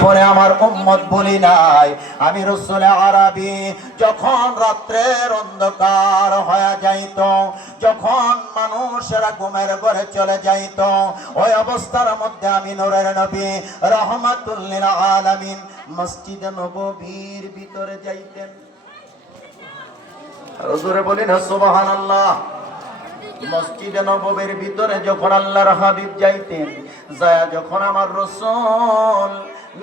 জীবনে আমার উম্মত বলি নাই। আমি রাসূল আরবি যখন রাত্রের অন্ধকার হয়ে যাইত, যখন মানুষেরা ঘুমের ঘরে চলে যাইত, ওই অবস্থার মধ্যে আমি নূরের নবী রাহমাতুল লিল আলামিন মসজিদে নববীর ভিতরে যাইতেন। হুজুরে বলি না সুবহানাল্লাহ। মসজিদে নববীর ভিতরে যখন আল্লাহর হাবিব যাইতেন, যায় যখন আমার রাসূল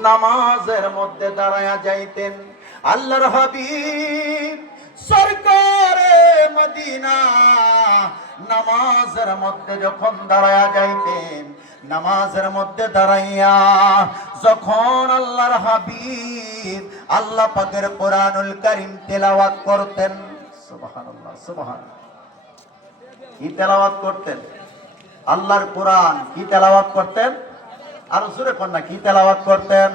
নামাজের মধ্যে দাঁড়ায়া যাইতেন, আল্লাহর হাবিব সরকারে মদিনা নামাজের মধ্যে যখন দাঁড়ায়া যাইতেন, নামাজের মধ্যে দাঁড়াইয়া যখন আল্লাহর হাবিব আল্লাহ পাকের কোরআনুল কারীম তেলাওয়াত করতেন, সুবহানাল্লাহ সুবহানাল্লাহ, কি তেলাওয়াত করতেন? আল্লাহর কোরআন কি তেলাওয়াত করতেন? আর জোরে কোন না, কি তেলাওয়াত করতেন?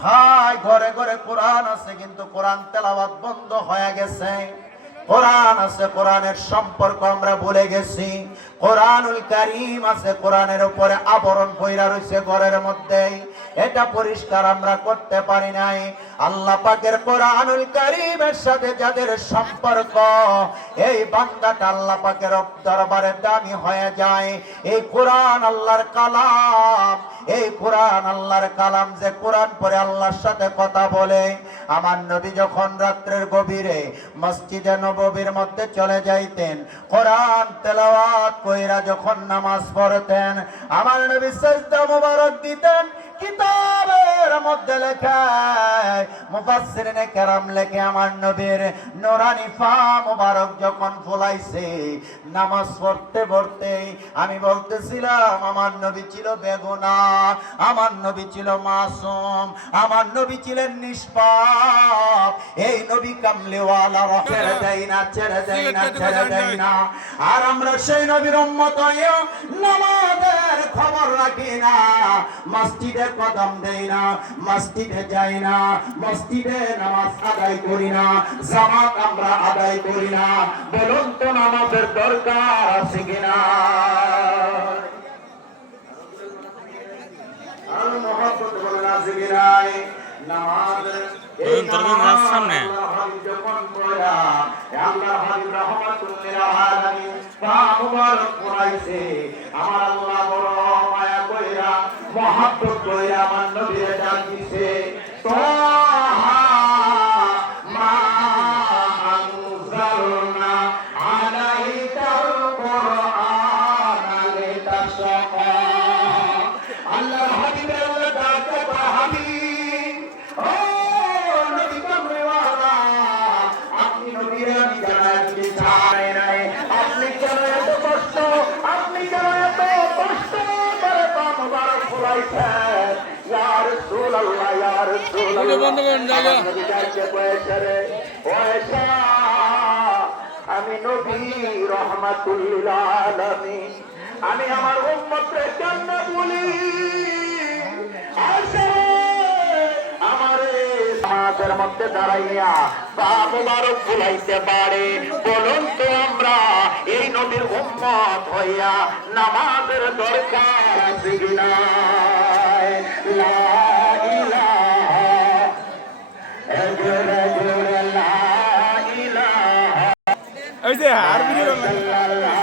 ভাই, ঘরে ঘরে কোরআন আছে, কিন্তু কোরআন তেলাওয়াত বন্ধ হয়ে গেছে। কোরআন আছে, কোরআনের সম্পর্ক আমরা ভুলে গেছি। কোরআনুল কারীম আছে, কোরআনের উপরে আবরণ পইরা রইছে ঘরের মধ্যে, এটা পরিষ্কার আমরা করতে পারি নাই। আল্লাহ পাকের কোরআনুল কারীমের সাথে যাদের সম্পর্ক, এই বান্দাটা আল্লাহ পাকের দরবারে দামি হয়ে যায়। এই কোরআন আল্লাহর কালাম, এই কোরআন আল্লাহর কালাম, যে কোরআন পড়ে আল্লাহর সাথে কথা বলে। আমার নবী যখন রাত্রের গভীরে মসজিদে নববীর মধ্যে চলে যাইতেন, কোরআন তেলাওয়াত কইরা যখন নামাজ পড়তেন, আমার নবী সিজদা মোবারক দিতেন। কিতাবের মধ্যে লেখা, মুফাসসিরিনে কেরাম লেখে, আমার নবীর নূরানি পা মোবারক যখন ফুলাইছে নামাজ পড়তে পড়তে, আমি বলতেছিলাম আমার নবী ছিল বেগুনাহ, আমার নবী ছিল মাসুম, আমার নবী ছিলেন নিষ্পাপ। এই নবী কামলিওয়ালা, ছেড়ে দেয় না, ছেড়ে দেয় না, ছেড়ে দেয় না। আর আমরা সেই নবীর উম্মত হইয়া নামাজের খবর রাখি না, মসজিদে কদম দেই না, মসজিদে যাই না, মসজিদে নামাজ আদায় করি না, জামাত আমরা আদায় করি না। বলুন তো নামাজের দরকার আছে কিনা? আর মহব্বত বলেন আছে কিনা? নামাজ এই নামাজ সামনে যখন পড়া, আল্লাহ হাবিব রাহমাতুল লিল আলামিন পা মুবারক পড়াইছে, আমার আল্লাহ বড় মায়া কইরা মহব্বত কইরা আমার নবীর ডাক দিছে, তোহা মা আনজালনা আলাইকাল কুরআনা লিতাশকা। আল্লাহর হাবিবের ডাক দেওয়া, হাবিব ও নবী কামলিওয়ালা, আপনি নবীর আমি জানাই দিতে চাই নাই, আপনি কেন এত কষ্ট, আপনি কেন এত কষ্ট করে পা মুবারক ফুলাইছেন? ইয়া রাসূলুল্লাহ, ইয়া রাসূলুল্লাহ, নবী ডাকতে কয়েছে রে, কয়েছে আমি নবী রাহমাতুল লিল আলামিন, আমি আমার উম্মতকে কেন বলি? আমারে সমাজের মধ্যে দাঁড়াইয়া পা মুবারক ফুলাইতে পারে? বলুন তো আমরা এই নবীর উম্মত হইয়া নামাজের দরকার আছে কিনা? লা ইলাহা ইল্লাল্লাহ, লা ইলাহা, ওই যে আর ভিডিও আল্লাহ